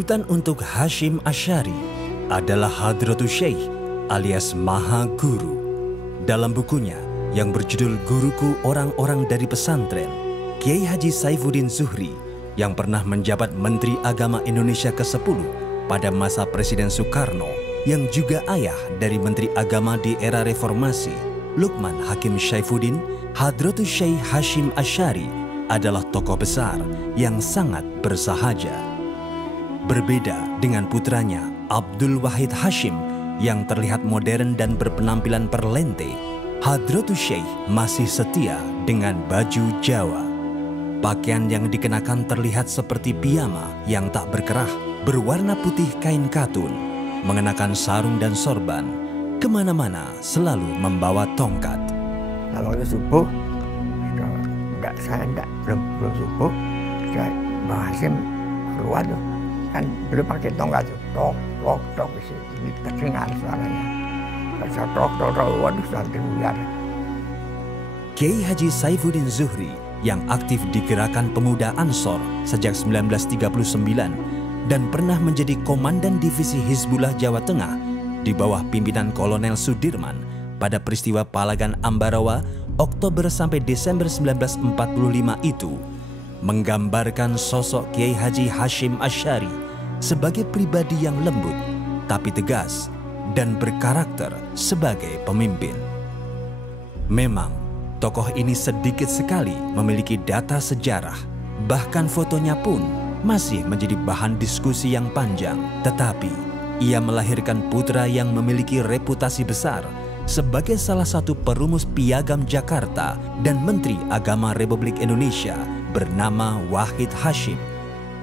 Sebutan untuk Hashim Asy'ari adalah Hadratus Syekh alias Maha Guru. Dalam bukunya yang berjudul Guruku Orang-Orang dari Pesantren, Kiai Haji Saifuddin Zuhri yang pernah menjabat Menteri Agama Indonesia ke-10 pada masa Presiden Soekarno, yang juga ayah dari Menteri Agama di era Reformasi, Lukman Hakim Syaifuddin, Hadratus Syekh Hashim Asy'ari adalah tokoh besar yang sangat bersahaja. Berbeda dengan putranya Abdul Wahid Hashim yang terlihat modern dan berpenampilan perlente, Hadratus Syekh masih setia dengan baju Jawa. Pakaian yang dikenakan terlihat seperti piyama yang tak berkerah, berwarna putih kain katun, mengenakan sarung dan sorban, kemana-mana selalu membawa tongkat. Kalau subuh, belum subuh, Mbah Hashim keluar tuh, kan belum pakai tongkat tuh, tok, terdengar suaranya. Saya tok, waduh sudah dengar. Kiai Haji Saifuddin Zuhri yang aktif di Gerakan Pemuda Ansor sejak 1939 dan pernah menjadi Komandan Divisi Hizbullah Jawa Tengah di bawah pimpinan Kolonel Sudirman pada peristiwa Palagan Ambarawa Oktober sampai Desember 1945 itu, menggambarkan sosok Kiai Haji Hashim Asy'ari sebagai pribadi yang lembut tapi tegas dan berkarakter sebagai pemimpin. Memang tokoh ini sedikit sekali memiliki data sejarah, bahkan fotonya pun masih menjadi bahan diskusi yang panjang. Tetapi ia melahirkan putra yang memiliki reputasi besar sebagai salah satu perumus Piagam Jakarta dan Menteri Agama Republik Indonesia bernama Wahid Hashim,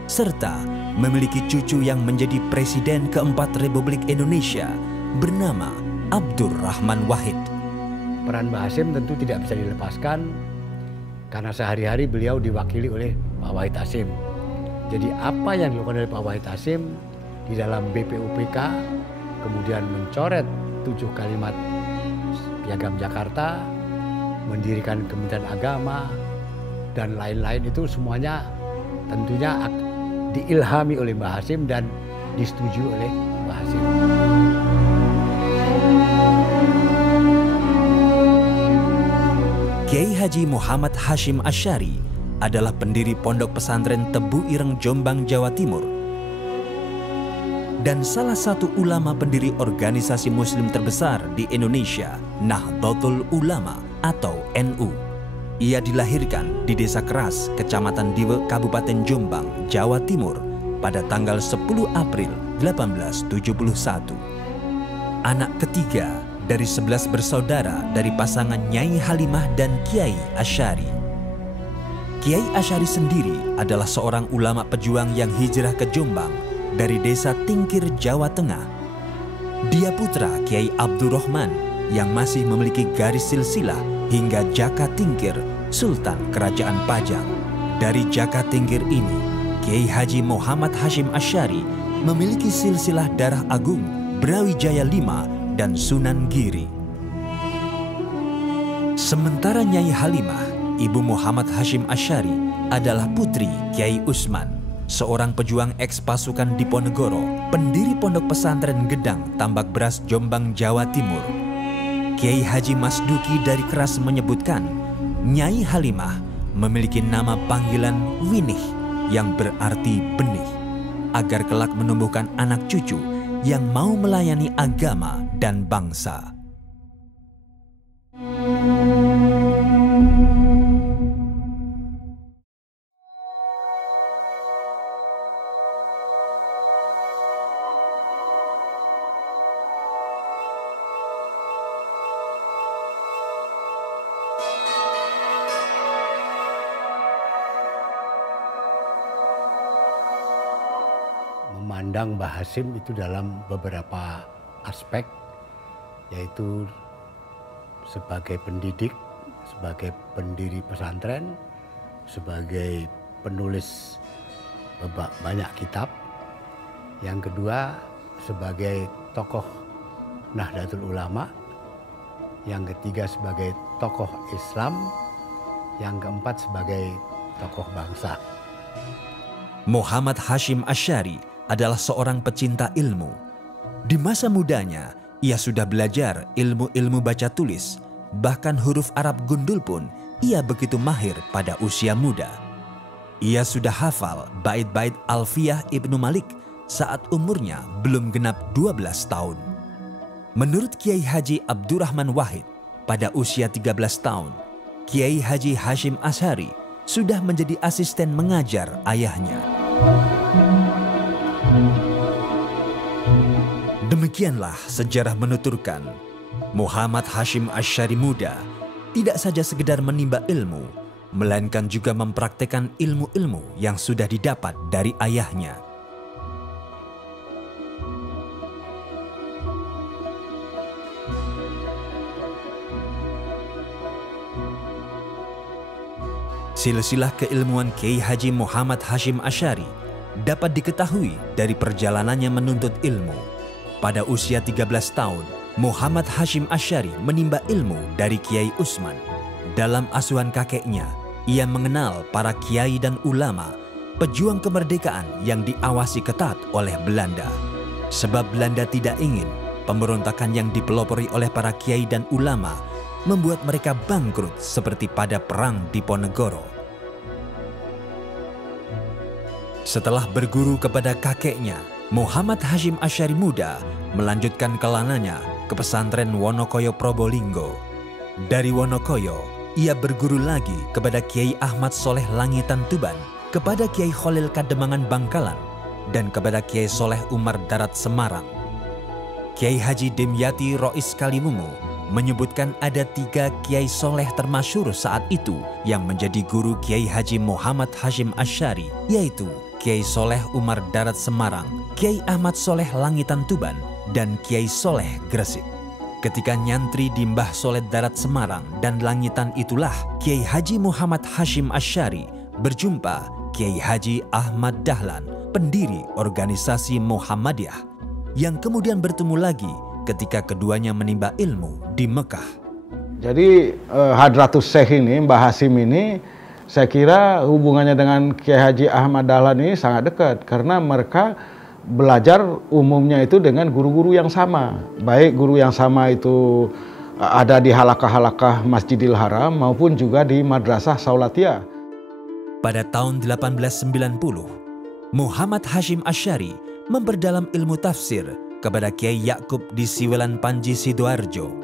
serta memiliki cucu yang menjadi Presiden keempat Republik Indonesia bernama Abdurrahman Wahid. Peran Mbah Hashim tentu tidak bisa dilepaskan karena sehari-hari beliau diwakili oleh Pak Wahid Hashim. Jadi apa yang dilakukan oleh Pak Wahid Hashim di dalam BPUPK, kemudian mencoret 7 kalimat Piagam Jakarta, mendirikan Kementerian Agama, dan lain-lain, itu semuanya tentunya diilhami oleh Mbah Hashim dan disetujui oleh Mbah Hashim. Kiai Haji Muhammad Hashim Asy'ari adalah pendiri Pondok Pesantren Tebu Ireng, Jombang, Jawa Timur, dan salah satu ulama pendiri organisasi muslim terbesar di Indonesia, Nahdlatul Ulama atau NU. Ia dilahirkan di Desa Keras, Kecamatan Diwe, Kabupaten Jombang, Jawa Timur pada tanggal 10 April 1871. Anak ketiga dari 11 bersaudara dari pasangan Nyai Halimah dan Kiai Asy'ari. Kiai Asy'ari sendiri adalah seorang ulama pejuang yang hijrah ke Jombang dari desa Tingkir, Jawa Tengah. Dia putra Kiai Abdurrahman yang masih memiliki garis silsilah hingga Jaka Tingkir, Sultan Kerajaan Pajang. Dari Jaka Tingkir ini, Kiai Haji Muhammad Hashim Asy'ari memiliki silsilah darah agung Brawijaya V dan Sunan Giri. Sementara Nyai Halimah, ibu Muhammad Hashim Asy'ari, adalah putri Kiai Usman, seorang pejuang eks-pasukan Diponegoro, pendiri Pondok Pesantren Gedang, Tambak Beras, Jombang, Jawa Timur. Kiai Haji Masduki dari Keras menyebutkan, Nyai Halimah memiliki nama panggilan Winih yang berarti benih, agar kelak menumbuhkan anak cucu yang mau melayani agama dan bangsa. Memandang Mbah Hashim itu dalam beberapa aspek, yaitu sebagai pendidik, sebagai pendiri pesantren, sebagai penulis banyak kitab. Yang kedua, sebagai tokoh Nahdlatul Ulama. Yang ketiga, sebagai tokoh Islam. Yang keempat, sebagai tokoh bangsa. Muhammad Hashim Asy'ari adalah seorang pecinta ilmu. Di masa mudanya, ia sudah belajar ilmu-ilmu baca tulis, bahkan huruf Arab gundul pun ia begitu mahir pada usia muda. Ia sudah hafal bait-bait Alfiyah Ibnu Malik saat umurnya belum genap 12 tahun. Menurut Kiai Haji Abdurrahman Wahid, pada usia 13 tahun, Kiai Haji Hashim Asy'ari sudah menjadi asisten mengajar ayahnya. Demikianlah sejarah menuturkan, Muhammad Hashim Asy'ari muda tidak saja sekedar menimba ilmu, melainkan juga mempraktekkan ilmu-ilmu yang sudah didapat dari ayahnya. Silsilah keilmuan Kiai Haji Muhammad Hashim Asy'ari dapat diketahui dari perjalanannya menuntut ilmu. Pada usia 13 tahun, Muhammad Hashim Asy'ari menimba ilmu dari Kiai Usman. Dalam asuhan kakeknya, ia mengenal para kiai dan ulama, pejuang kemerdekaan yang diawasi ketat oleh Belanda. Sebab Belanda tidak ingin pemberontakan yang dipelopori oleh para kiai dan ulama membuat mereka bangkrut seperti pada Perang Diponegoro. Setelah berguru kepada kakeknya, Muhammad Hashim Asy'ari muda melanjutkan kelananya ke pesantren Wonokoyo Probolinggo. Dari Wonokoyo, ia berguru lagi kepada Kiai Ahmad Soleh Langitan Tuban, kepada Kiai Khalil Kademangan Bangkalan, dan kepada Kiai Soleh Umar Darat Semarang. Kiai Haji Dimyati Rois Kaliwungu menyebutkan ada 3 Kiai Soleh termasyhur saat itu yang menjadi guru Kiai Haji Muhammad Hashim Asy'ari, yaitu Kiai Soleh Umar Darat Semarang, Kiai Ahmad Soleh Langitan Tuban, dan Kiai Soleh Gresik. Ketika nyantri di Mbah Soleh Darat Semarang dan Langitan itulah Kiai Haji Muhammad Hashim Asy'ari berjumpa Kiai Haji Ahmad Dahlan, pendiri organisasi Muhammadiyah, yang kemudian bertemu lagi ketika keduanya menimba ilmu di Mekah. Jadi Hadratus Syekh ini, Mbah Hashim ini, saya kira hubungannya dengan Kiai Haji Ahmad Dahlan ini sangat dekat karena mereka belajar umumnya itu dengan guru-guru yang sama. Baik guru yang sama itu ada di halakah-halakah Masjidil Haram maupun juga di Madrasah Saulatiyah. Pada tahun 1890, Muhammad Hashim Asy'ari memperdalam ilmu tafsir kepada Kiai Yakub di Siwelan Panji Sidoarjo.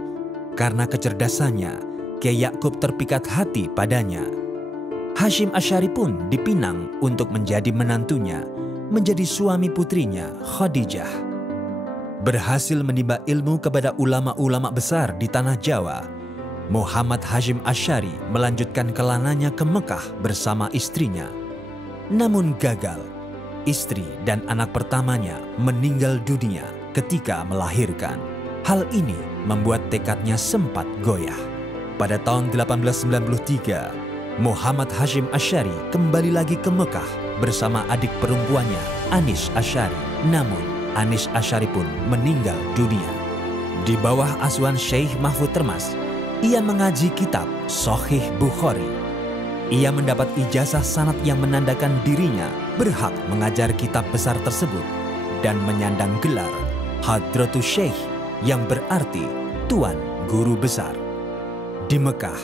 Karena kecerdasannya, Kiai Yakub terpikat hati padanya. Hashim Asy'ari pun dipinang untuk menjadi menantunya, menjadi suami putrinya Khadijah. Berhasil menimba ilmu kepada ulama-ulama besar di tanah Jawa, Muhammad Hashim Asy'ari melanjutkan kelananya ke Mekah bersama istrinya. Namun gagal, istri dan anak pertamanya meninggal dunia ketika melahirkan. Hal ini membuat tekadnya sempat goyah. Pada tahun 1893, Muhammad Hashim Asy'ari kembali lagi ke Mekah bersama adik perempuannya Anis Asy'ari. Namun Anis Asy'ari pun meninggal dunia. Di bawah asuhan Syekh Mahfud Termas, ia mengaji kitab Shahih Bukhari. Ia mendapat ijazah sanad yang menandakan dirinya berhak mengajar kitab besar tersebut dan menyandang gelar Hadratus Syekh yang berarti Tuan Guru Besar. Di Mekah,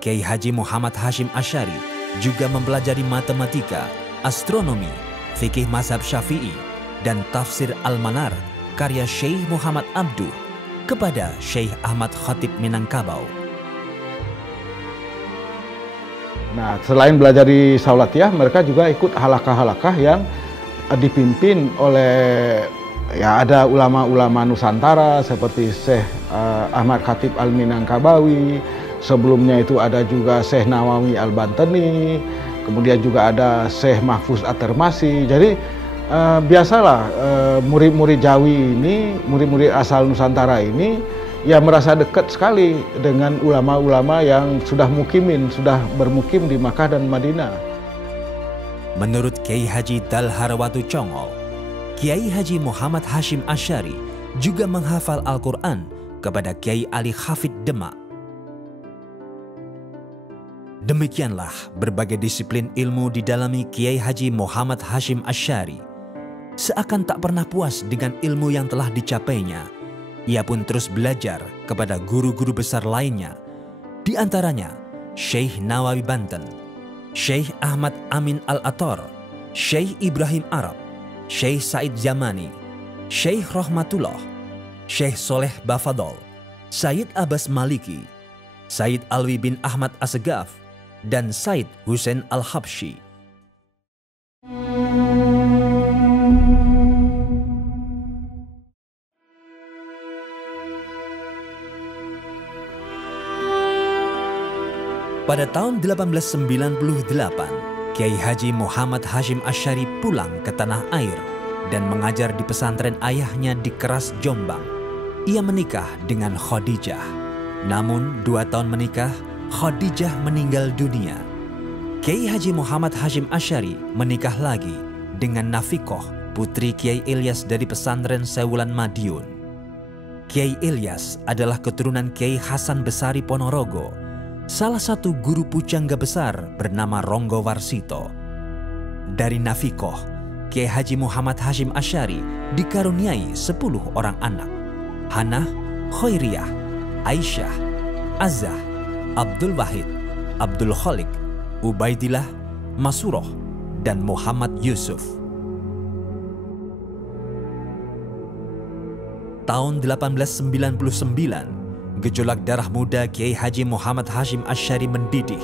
Kiai Haji Muhammad Hashim Asy'ari juga mempelajari matematika, astronomi, fikih mazhab Syafi'i, dan tafsir Al-Manar karya Syekh Muhammad Abduh kepada Syekh Ahmad Khatib Minangkabau. Nah, selain belajar di Saulatiyah, mereka juga ikut halakah-halakah yang dipimpin oleh ada ulama-ulama Nusantara seperti Syekh Ahmad Khatib Al-Minangkabawi. Sebelumnya itu ada juga Syekh Nawawi Al-Bantani, kemudian juga ada Syekh Mahfuz At-Termasi. Jadi biasalah murid-murid Jawi ini, murid-murid asal Nusantara ini ya merasa dekat sekali dengan ulama-ulama yang sudah bermukim di Makkah dan Madinah. Menurut Kiai Haji Dalharawatu Congol, Kiai Haji Muhammad Hashim Asy'ari juga menghafal Al-Quran kepada Kiai Ali Hafid Demak. Demikianlah berbagai disiplin ilmu didalami Kiai Haji Muhammad Hashim Asy'ari. seakan tak pernah puas dengan ilmu yang telah dicapainya. Ia pun terus belajar kepada guru-guru besar lainnya, di antaranya Syekh Nawawi Banten, Syekh Ahmad Amin Al-Athar, Syekh Ibrahim Arab, Syekh Said Zamani, Syekh Rahmatullah, Syekh Soleh Bafadol, Said Abbas Maliki, Said Alwi bin Ahmad Assegaf, dan Said Hussein Al-Habsyi. Pada tahun 1898, Kiai Haji Muhammad Hashim Asy'ari pulang ke tanah air dan mengajar di pesantren ayahnya di Keras, Jombang. Ia menikah dengan Khadijah. Namun 2 tahun menikah, Khadijah meninggal dunia. Kiai Haji Muhammad Hashim Asy'ari menikah lagi dengan Nafikoh, putri Kiai Ilyas dari pesantren Sewulan Madiun. Kiai Ilyas adalah keturunan Kiai Hasan Besari Ponorogo, salah satu guru pujangga besar bernama Ronggo Warsito. Dari Nafikoh, Kiai Haji Muhammad Hashim Asy'ari dikaruniai 10 orang anak: Hanah, Khairiyah, Aisyah, Azah, Abdul Wahid, Abdul Khalik, Ubaidillah, Masuroh, dan Muhammad Yusuf. Tahun 1899, gejolak darah muda Kiai Haji Muhammad Hashim Asy'ari mendidih.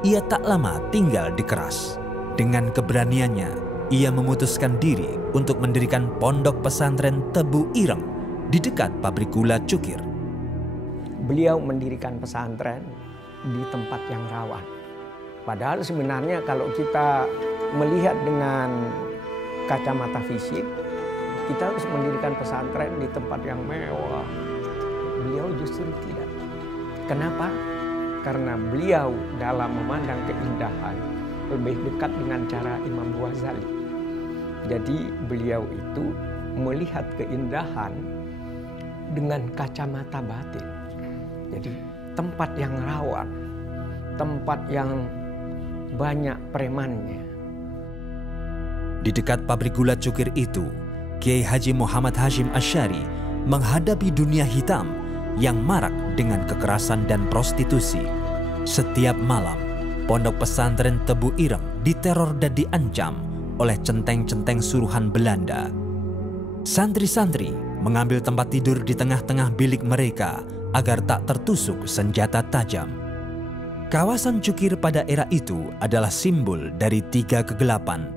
Ia tak lama tinggal di Keras. Dengan keberaniannya, ia memutuskan diri untuk mendirikan pondok pesantren Tebu Ireng di dekat pabrik gula Cukir. Beliau mendirikan pesantren di tempat yang rawan. Padahal sebenarnya kalau kita melihat dengan kacamata fisik, kita harus mendirikan pesantren di tempat yang mewah. Beliau justru tidak. Kenapa? Karena beliau dalam memandang keindahan lebih dekat dengan cara Imam Ghazali. Jadi beliau itu melihat keindahan dengan kacamata batin. Jadi tempat yang rawan, tempat yang banyak premannya. Di dekat pabrik gula Cukir itu, Kiai Haji Muhammad Hashim Asy'ari menghadapi dunia hitam yang marak dengan kekerasan dan prostitusi. Setiap malam, pondok pesantren Tebu Ireng diteror dan diancam oleh centeng-centeng suruhan Belanda. Santri-santri mengambil tempat tidur di tengah-tengah bilik mereka agar tak tertusuk senjata tajam. Kawasan Cukir pada era itu adalah simbol dari 3 kegelapan,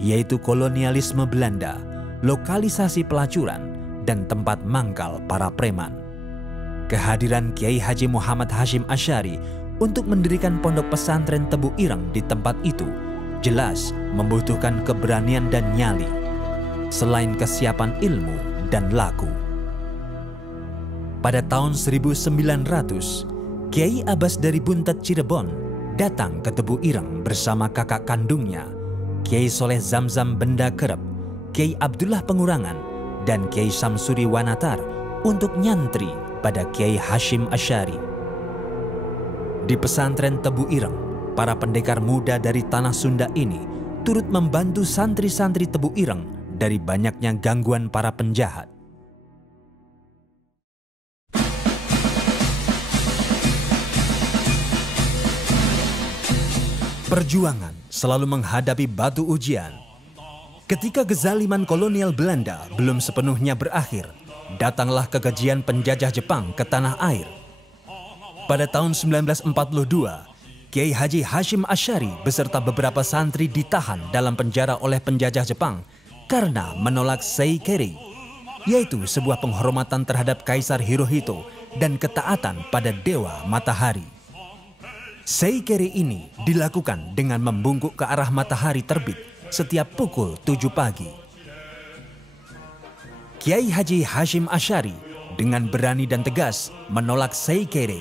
yaitu kolonialisme Belanda, lokalisasi pelacuran, dan tempat mangkal para preman. Kehadiran Kiai Haji Muhammad Hashim Asy'ari untuk mendirikan pondok pesantren Tebu Ireng di tempat itu jelas membutuhkan keberanian dan nyali, selain kesiapan ilmu dan laku. Pada tahun 1900, Kiai Abbas dari Buntet Cirebon datang ke Tebu Ireng bersama kakak kandungnya, Kiai Soleh Zamzam Benda Kerep, Kiai Abdullah Pengurangan, dan Kiai Samsuri Wanatar untuk nyantri pada Kiai Hashim Asy'ari. Di pesantren Tebu Ireng, para pendekar muda dari tanah Sunda ini turut membantu santri-santri Tebu Ireng dari banyaknya gangguan para penjahat. Perjuangan selalu menghadapi batu ujian. Ketika kezaliman kolonial Belanda belum sepenuhnya berakhir, datanglah kekejian penjajah Jepang ke tanah air. Pada tahun 1942, Kiai Haji Hashim Asy'ari beserta beberapa santri ditahan dalam penjara oleh penjajah Jepang karena menolak Seikeri, yaitu sebuah penghormatan terhadap Kaisar Hirohito dan ketaatan pada Dewa Matahari. Seikeri ini dilakukan dengan membungkuk ke arah matahari terbit setiap pukul 7 pagi. Kiai Haji Hashim Asy'ari dengan berani dan tegas menolak Seikeri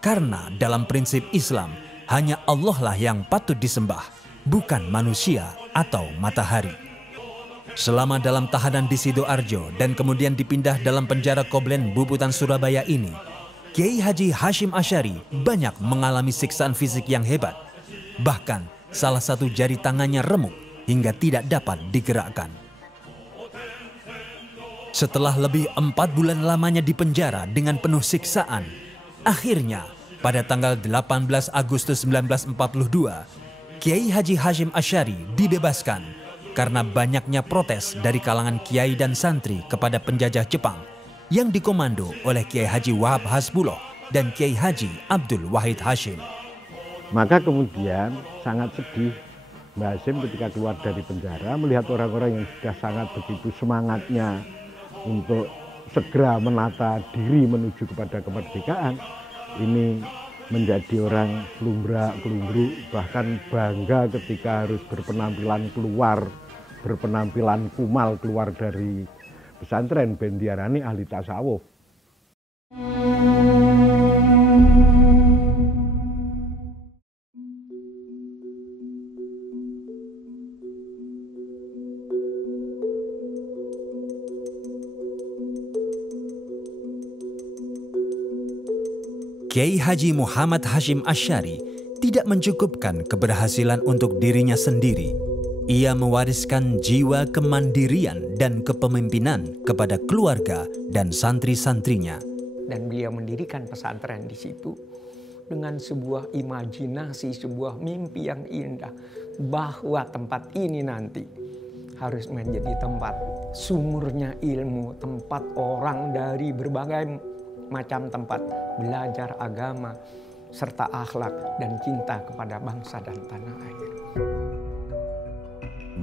karena dalam prinsip Islam hanya Allah lah yang patut disembah, bukan manusia atau matahari. Selama dalam tahanan di Sidoarjo dan kemudian dipindah dalam penjara Koblen Bubutan Surabaya ini, Kiai Haji Hashim Asy'ari banyak mengalami siksaan fisik yang hebat. Bahkan salah satu jari tangannya remuk hingga tidak dapat digerakkan. Setelah lebih 4 bulan lamanya di penjara dengan penuh siksaan, akhirnya pada tanggal 18 Agustus 1942, Kiai Haji Hashim Asy'ari dibebaskan karena banyaknya protes dari kalangan kiai dan santri kepada penjajah Jepang yang dikomando oleh Kiai Haji Wahab Hasbullah dan Kiai Haji Abdul Wahid Hashim. Maka kemudian sangat sedih Mbah Hasim ketika keluar dari penjara melihat orang-orang yang sudah sangat begitu semangatnya untuk segera menata diri menuju kepada kemerdekaan, ini menjadi orang kelumbrak-kelumbruk, bahkan bangga ketika harus berpenampilan kumal keluar dari pesantren ben diarani ahli tasawuf. Kiai Haji Muhammad Hashim Asy'ari tidak mencukupkan keberhasilan untuk dirinya sendiri. Ia mewariskan jiwa kemandirian dan kepemimpinan kepada keluarga dan santri-santrinya. Dan beliau mendirikan pesantren di situ dengan sebuah imajinasi, sebuah mimpi yang indah bahwa tempat ini nanti harus menjadi tempat sumurnya ilmu, tempat orang dari berbagai macam tempat belajar agama serta akhlak dan cinta kepada bangsa dan tanah air.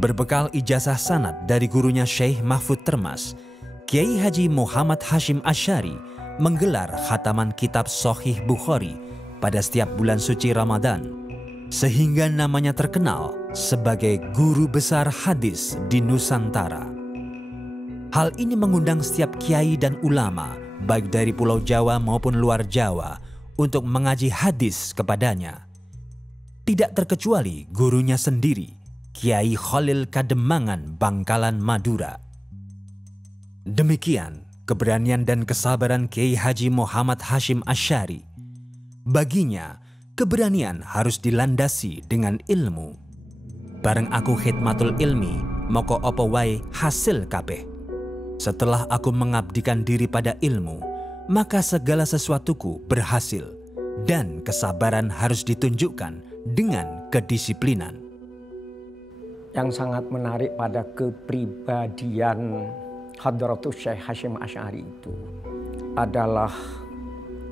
Berbekal ijazah sanad dari gurunya Syekh Mahfud Termas, Kiai Haji Muhammad Hashim Asy'ari menggelar khataman kitab Sahih Bukhari pada setiap bulan suci Ramadan, sehingga namanya terkenal sebagai guru besar hadis di Nusantara. Hal ini mengundang setiap kiai dan ulama baik dari Pulau Jawa maupun luar Jawa untuk mengaji hadis kepadanya. Tidak terkecuali gurunya sendiri, Kiai Khalil Kademangan Bangkalan Madura. Demikian keberanian dan kesabaran Kiai Haji Muhammad Hashim Asy'ari. Baginya, keberanian harus dilandasi dengan ilmu. Bareng aku khidmatul ilmi, moko opo wae hasil kabeh. Setelah aku mengabdikan diri pada ilmu, maka segala sesuatuku berhasil dan kesabaran harus ditunjukkan dengan kedisiplinan. Yang sangat menarik pada kepribadian Hadratus Syekh Hashim Asy'ari itu adalah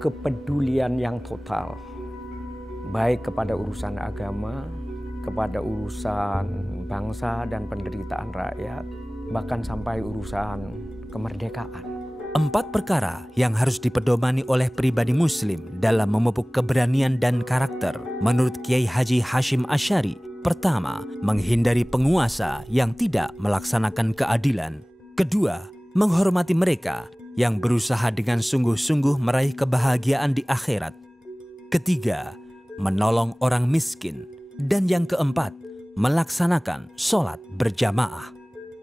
kepedulian yang total, baik kepada urusan agama, kepada urusan bangsa dan penderitaan rakyat, bahkan sampai urusan kemerdekaan. 4 perkara yang harus dipedomani oleh pribadi muslim dalam memupuk keberanian dan karakter menurut Kiai Haji Hashim Asy'ari. Pertama, menghindari penguasa yang tidak melaksanakan keadilan. Kedua, menghormati mereka yang berusaha dengan sungguh-sungguh meraih kebahagiaan di akhirat. Ketiga, menolong orang miskin. Dan yang keempat, melaksanakan sholat berjamaah.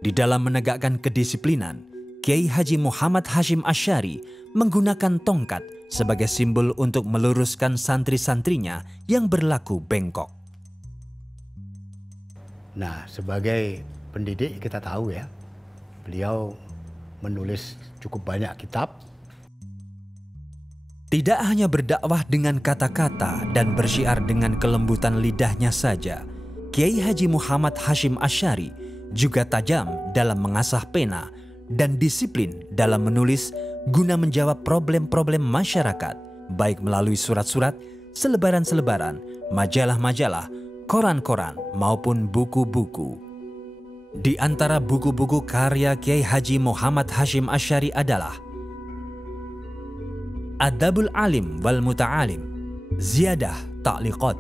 Di dalam menegakkan kedisiplinan, Kiai Haji Muhammad Hashim Asy'ari menggunakan tongkat sebagai simbol untuk meluruskan santri-santrinya yang berlaku bengkok. Nah, sebagai pendidik kita tahu ya, beliau menulis cukup banyak kitab. Tidak hanya berdakwah dengan kata-kata dan bersyiar dengan kelembutan lidahnya saja, Kiai Haji Muhammad Hashim Asy'ari juga tajam dalam mengasah pena dan disiplin dalam menulis guna menjawab problem-problem masyarakat, baik melalui surat-surat, selebaran-selebaran, majalah-majalah, koran-koran maupun buku-buku. Di antara buku-buku karya Kiai Haji Muhammad Hashim Asy'ari adalah Adabul Alim wal Muta'alim, Ziyadah Ta'liqat,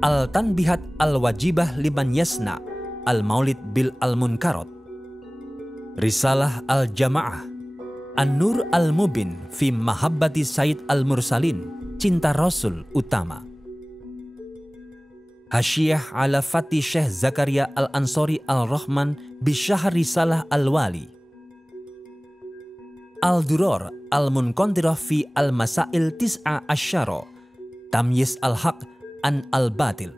Al-Tanbihat Al-Wajibah Liman Yasna' Al-Maulid Bil Al-Munkarot, Risalah Al-Jamaah, An-Nur Al-Mubin Fi Mahabbati Sayyid Al-Mursalin, Cinta Rasul Utama, Hasyiyah ala Fatih Syekh Zakaria Al-Ansori Al-Rahman Bisyahr Risalah Al-Wali, Al-Duror Al-Munqantirah Fi Al-Masail Tis'a Asyara, Tamyiz Al-Haq An Al-Batil,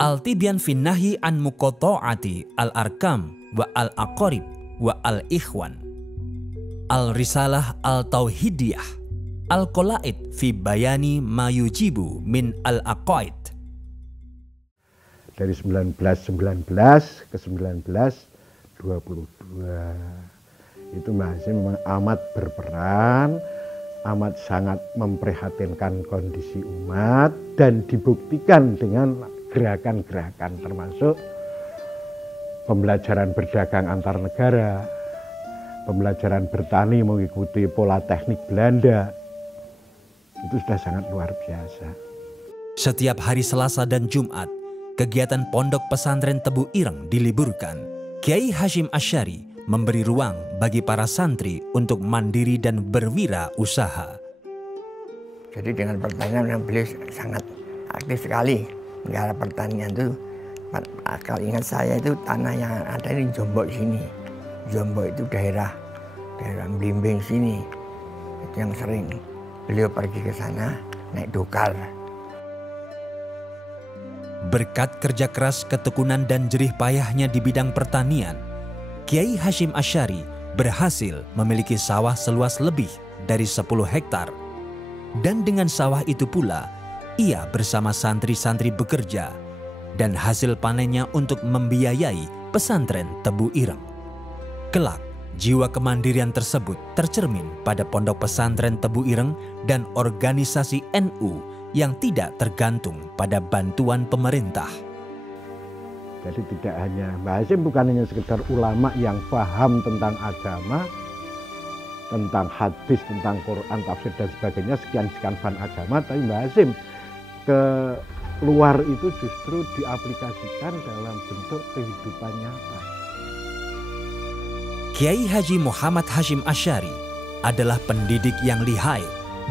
Al-Tibyan Fin Nahyi An Muqatta'ati Al-Arkam wa Al-Aqarib wa al-Ikhwan, Al-Risalah Al-Tauhidiyah, Al-Qolaid fi Bayani ma yujibu min al-Aqaid. Dari 1919 ke 1922 itu Mbah Hasyim memang amat berperan, amat sangat memprihatinkan kondisi umat, dan dibuktikan dengan gerakan-gerakan termasuk pembelajaran berdagang antar negara, pembelajaran bertani mengikuti pola teknik Belanda. Itu sudah sangat luar biasa. Setiap hari Selasa dan Jumat, kegiatan Pondok Pesantren Tebu Ireng diliburkan. Kiai Hasyim Asy'ari memberi ruang bagi para santri untuk mandiri dan berwirausaha. Jadi dengan pertanian beliau sangat aktif sekali. Negara pertanian itu, kalau ingat saya itu tanah yang ada di Jombok sini. Jombok itu daerah Blimbing sini. Itu yang sering beliau pergi ke sana naik dokar. Berkat kerja keras, ketekunan dan jerih payahnya di bidang pertanian, Kiai Hasyim Asy'ari berhasil memiliki sawah seluas lebih dari 10 hektar. Dan dengan sawah itu pula, ia bersama santri-santri bekerja dan hasil panennya untuk membiayai pesantren Tebu Ireng. Kelak, jiwa kemandirian tersebut tercermin pada Pondok Pesantren Tebu Ireng dan organisasi NU yang tidak tergantung pada bantuan pemerintah. Jadi tidak hanya Mbah Hasyim bukan hanya sekedar ulama yang paham tentang agama, tentang hadis, tentang Quran, tafsir dan sebagainya, sekian-sekian fan agama, tapi Mbah Hasyim keluar itu justru diaplikasikan dalam bentuk kehidupan nyata. Kiai Haji Muhammad Hasyim Asy'ari adalah pendidik yang lihai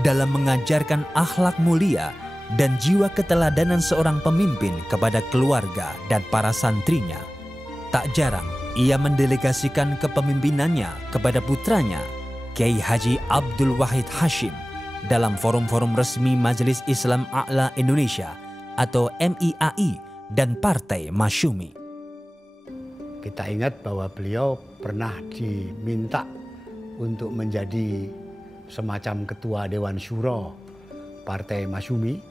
dalam mengajarkan akhlak mulia dan jiwa keteladanan seorang pemimpin kepada keluarga dan para santrinya. Tak jarang ia mendelegasikan kepemimpinannya kepada putranya, Kiai Haji Abdul Wahid Hasyim, dalam forum-forum resmi Majelis Islam A'la Indonesia atau MIAI dan Partai Masyumi. Kita ingat bahwa beliau pernah diminta untuk menjadi semacam ketua Dewan Syuro Partai Masyumi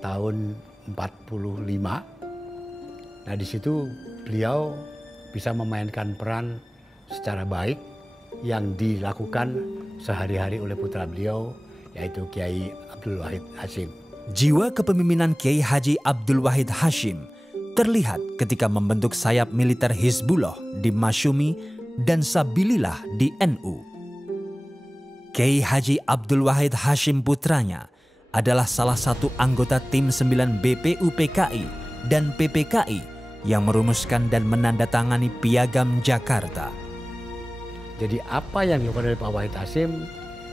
tahun 45. Nah, di situ beliau bisa memainkan peran secara baik yang dilakukan sehari-hari oleh putra beliau, yaitu Kiai Abdul Wahid Hasyim. Jiwa kepemimpinan Kiai Haji Abdul Wahid Hasyim terlihat ketika membentuk sayap militer Hizbullah di Masyumi dan Sabilillah di NU. Kiai Haji Abdul Wahid Hasyim putranya adalah salah satu anggota tim 9 BPUPKI dan PPKI yang merumuskan dan menandatangani Piagam Jakarta. Jadi apa yang dilakukan oleh Pak Wahid Hasyim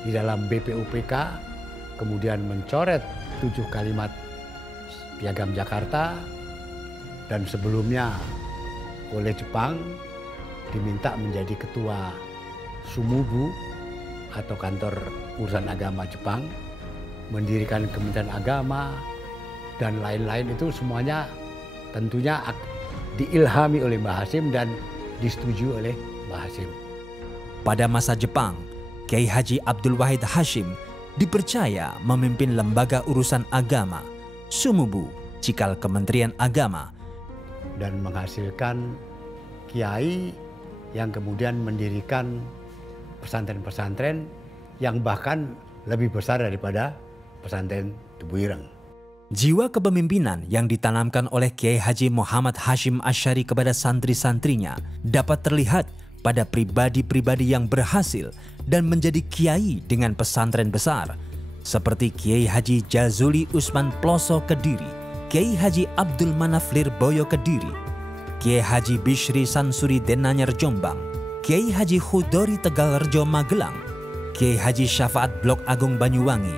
di dalam BPUPK, kemudian mencoret 7 kalimat Piagam Jakarta, dan sebelumnya oleh Jepang diminta menjadi ketua Sumubu atau kantor urusan agama Jepang, mendirikan Kementerian Agama dan lain-lain, itu semuanya tentunya diilhami oleh Mbah Hasyim dan disetujui oleh Mbah Hasyim. Pada masa Jepang, Kiai Haji Abdul Wahid Hasyim dipercaya memimpin lembaga urusan agama, Sumubu, cikal Kementerian Agama, dan menghasilkan kiai yang kemudian mendirikan pesantren-pesantren yang bahkan lebih besar daripada pesantren Tebu Ireng. Jiwa kepemimpinan yang ditanamkan oleh Kiai Haji Muhammad Hasyim Asy'ari kepada santri-santrinya dapat terlihat pada pribadi-pribadi yang berhasil dan menjadi kiai dengan pesantren besar, seperti Kiai Haji Jazuli Usman Ploso Kediri, Kiai Haji Abdul Manaf Lirboyo Kediri, Kiai Haji Bishri Sansuri Denanyar Jombang, Kiai Haji Khudori Tegalrejo Magelang, Kiai Haji Syafaat Blok Agung Banyuwangi,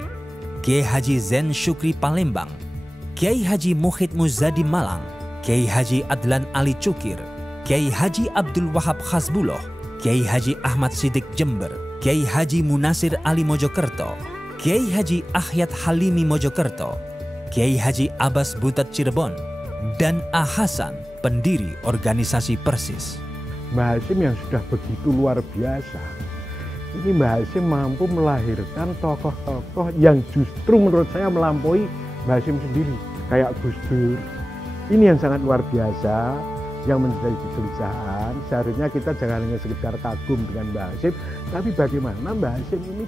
Kiai Haji Zen Syukri Palembang, Kiai Haji Muhid Muzadi Malang, Kiai Haji Adlan Ali Cukir, Kiai Haji Abdul Wahab Khasbullah, Kiai Haji Ahmad Siddiq Jember, Kiai Haji Munasir Ali Mojokerto, Kiai Haji Ahyat Halimi Mojokerto, Kiai Haji Abbas Butat Cirebon, dan A. Hasan, pendiri organisasi Persis. Mbah Hasyim yang sudah begitu luar biasa, ini Mbah Hasyim mampu melahirkan tokoh-tokoh yang justru menurut saya melampaui Mbah Hasyim sendiri. Kayak Gus Dur, ini yang sangat luar biasa, yang menjadi kegelisahan. Seharusnya kita jangan hanya sekedar kagum dengan Mbah Hasyim, tapi bagaimana Mbah Hasyim ini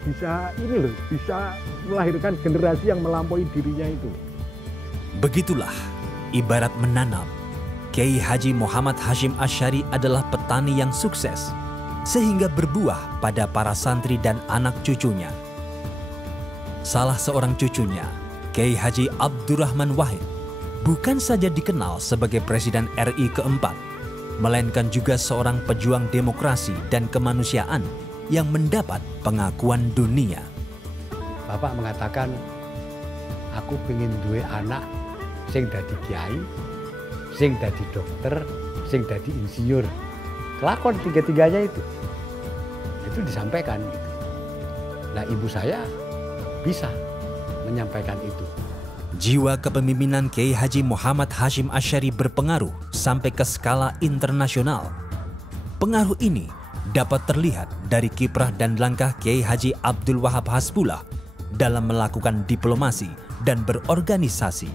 bisa melahirkan generasi yang melampaui dirinya itu. Begitulah ibarat menanam. Kiai Haji Muhammad Hasyim Asy'ari adalah petani yang sukses, sehingga berbuah pada para santri dan anak cucunya. Salah seorang cucunya, Kiai Haji Abdurrahman Wahid, bukan saja dikenal sebagai Presiden RI keempat, melainkan juga seorang pejuang demokrasi dan kemanusiaan yang mendapat pengakuan dunia. Bapak mengatakan, aku pengen duwe anak sing dadi kiai, sing dadi dokter, sing dadi insinyur. Kelakon tiga-tiganya itu disampaikan. Nah, ibu saya bisa menyampaikan itu. Jiwa kepemimpinan Kiai Haji Muhammad Hasyim Asy'ari berpengaruh sampai ke skala internasional. Pengaruh ini dapat terlihat dari kiprah dan langkah Kiai Haji Abdul Wahab Hasbullah dalam melakukan diplomasi dan berorganisasi.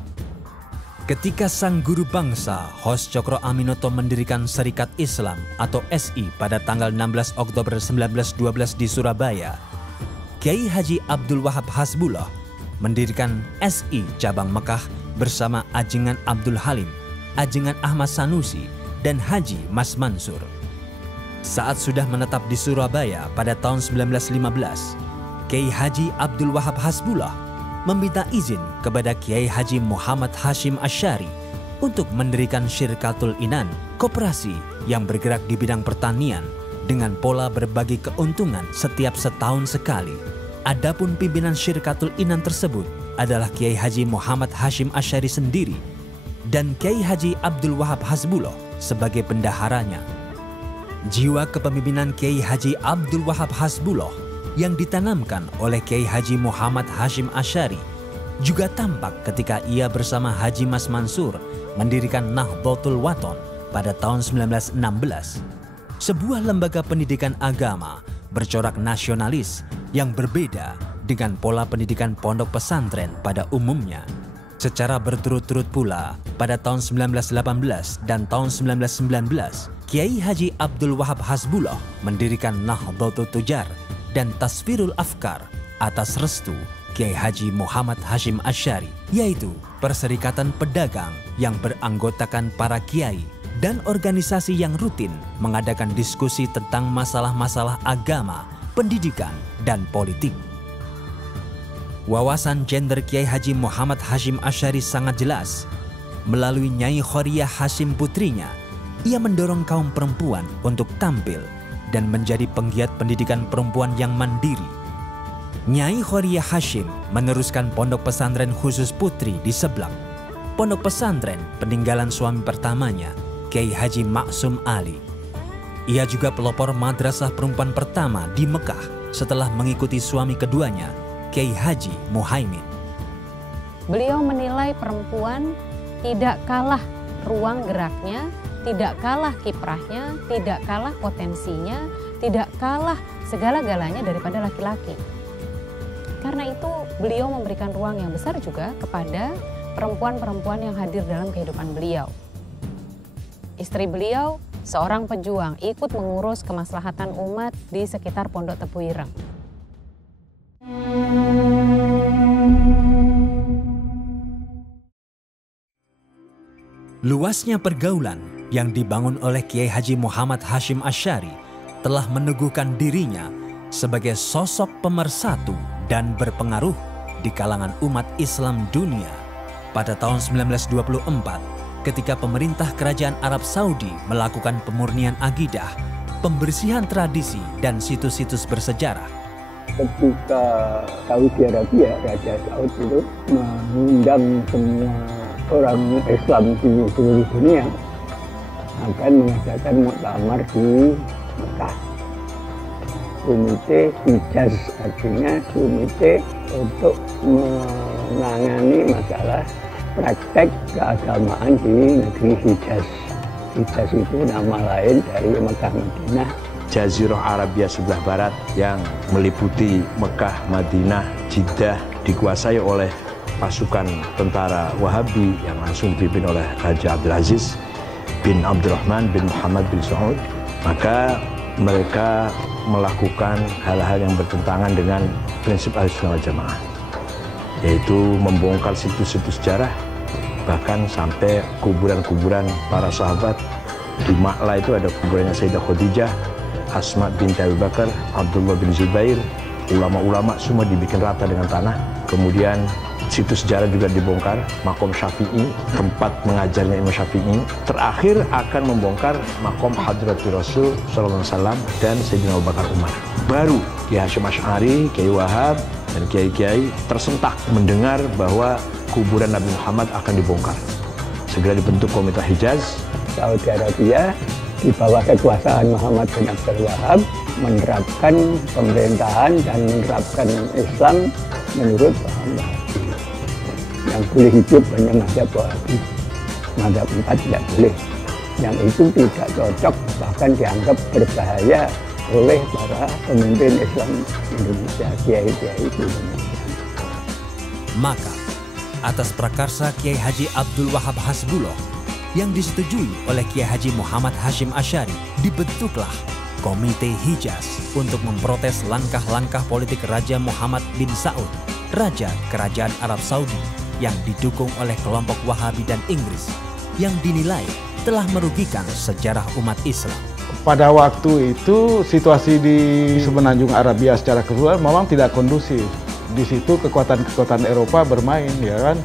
Ketika sang guru bangsa Hos Cokro Aminoto mendirikan Serikat Islam atau SI pada tanggal 16 Oktober 1912 di Surabaya, Kiai Haji Abdul Wahab Hasbullah mendirikan SI Cabang Mekah bersama Ajengan Abdul Halim, Ajengan Ahmad Sanusi, dan Haji Mas Mansur. Saat sudah menetap di Surabaya pada tahun 1915, Kiai Haji Abdul Wahab Hasbullah meminta izin kepada Kiai Haji Muhammad Hasyim Asy'ari untuk mendirikan Syirkatul Inan, koperasi yang bergerak di bidang pertanian dengan pola berbagi keuntungan setiap setahun sekali. Adapun pimpinan Syirkatul Inan tersebut adalah Kiai Haji Muhammad Hasyim Asy'ari sendiri dan Kiai Haji Abdul Wahab Hasbullah sebagai bendaharanya. Jiwa kepemimpinan Kiai Haji Abdul Wahab Hasbullah yang ditanamkan oleh Kiai Haji Muhammad Hasyim Asy'ari juga tampak ketika ia bersama Haji Mas Mansur mendirikan Nahdlatul Wathon pada tahun 1916, sebuah lembaga pendidikan agama bercorak nasionalis yang berbeda dengan pola pendidikan pondok pesantren pada umumnya. Secara berturut-turut pula, pada tahun 1918 dan tahun 1919, Kiai Haji Abdul Wahab Hasbullah mendirikan Nahdlatul Tujar dan Tasfirul Afkar atas restu Kiai Haji Muhammad Hasyim Asy'ari, yaitu perserikatan pedagang yang beranggotakan para kiai dan organisasi yang rutin mengadakan diskusi tentang masalah-masalah agama, pendidikan, dan politik. Wawasan gender Kiai Haji Muhammad Hasyim Asy'ari sangat jelas. Melalui Nyai Khoriyah Hasyim putrinya, ia mendorong kaum perempuan untuk tampil dan menjadi penggiat pendidikan perempuan yang mandiri. Nyai Khoriyah Hasyim meneruskan pondok pesantren khusus putri di Seblak, pondok pesantren peninggalan suami pertamanya, Kiai Haji Maksum Ali. Ia juga pelopor madrasah perempuan pertama di Mekah setelah mengikuti suami keduanya, Kiai Haji Muhaimin. Beliau menilai perempuan tidak kalah ruang geraknya, tidak kalah kiprahnya, tidak kalah potensinya, tidak kalah segala-galanya daripada laki-laki. Karena itu beliau memberikan ruang yang besar juga kepada perempuan-perempuan yang hadir dalam kehidupan beliau. Istri beliau seorang pejuang, ikut mengurus kemaslahatan umat di sekitar Pondok Tebu Ireng. Luasnya pergaulan yang dibangun oleh Kiai Haji Muhammad Hasyim Asy'ari telah meneguhkan dirinya sebagai sosok pemersatu dan berpengaruh di kalangan umat Islam dunia. Pada tahun 1924, ketika pemerintah Kerajaan Arab Saudi melakukan pemurnian akidah, pembersihan tradisi dan situs-situs bersejarah. Ketika Saudi Arabia, Raja Saud itu mengundang semua orang Islam di seluruh dunia akan mengadakan muktamar di Mekah. Komite Hijaz, artinya komite untuk menangani masalah praktek keagamaan di negeri Hijaz. Hijaz itu nama lain dari Mekah Madinah. Jazirah Arabia sebelah barat yang meliputi Mekah, Madinah, Jeddah dikuasai oleh pasukan tentara Wahabi yang langsung dipimpin oleh Raja Abdul Aziz bin Abdurrahman bin Muhammad bin Saud. Maka mereka melakukan hal-hal yang bertentangan dengan prinsip Ahlussunnah wal Jamaah, yaitu membongkar situs-situs sejarah, bahkan sampai kuburan-kuburan para sahabat. Di Ma'la itu ada kuburannya Sayyidah Khadijah, Asma binti Abu Bakar, Abdullah bin Zubair, ulama-ulama semua dibikin rata dengan tanah. Kemudian situs sejarah juga dibongkar, makom Syafi'i, tempat mengajarnya Imam Syafi'i. Terakhir akan membongkar makom Hadratul Rasul SAW dan Sayyidina Abu Bakar Umar. Baru Kiai Hasyim Asy'ari, Kiai Wahab, dan kiai-kiai tersentak mendengar bahwa kuburan Nabi Muhammad akan dibongkar. Segera dibentuk Komite Hijaz. Saudi Arabia di bawah kekuasaan Muhammad bin Abdul Wahab menerapkan pemerintahan dan menerapkan Islam menurut paham Wahabi. Yang boleh hidup hanya mazhab Wahabi, mazhab 4 tidak boleh. Yang itu tidak cocok, bahkan dianggap berbahaya oleh para pemimpin Islam Indonesia, kiai-kiai Indonesia. Maka, atas prakarsa Kiai Haji Abdul Wahab Hasbullah yang disetujui oleh Kiai Haji Muhammad Hasyim Asy'ari, dibentuklah Komite Hijaz untuk memprotes langkah-langkah politik Raja Muhammad bin Saud, Raja Kerajaan Arab Saudi yang didukung oleh kelompok Wahabi dan Inggris yang dinilai telah merugikan sejarah umat Islam. Pada waktu itu situasi di semenanjung Arabia secara keseluruhan memang tidak kondusif. Di situ kekuatan-kekuatan Eropa bermain, ya kan?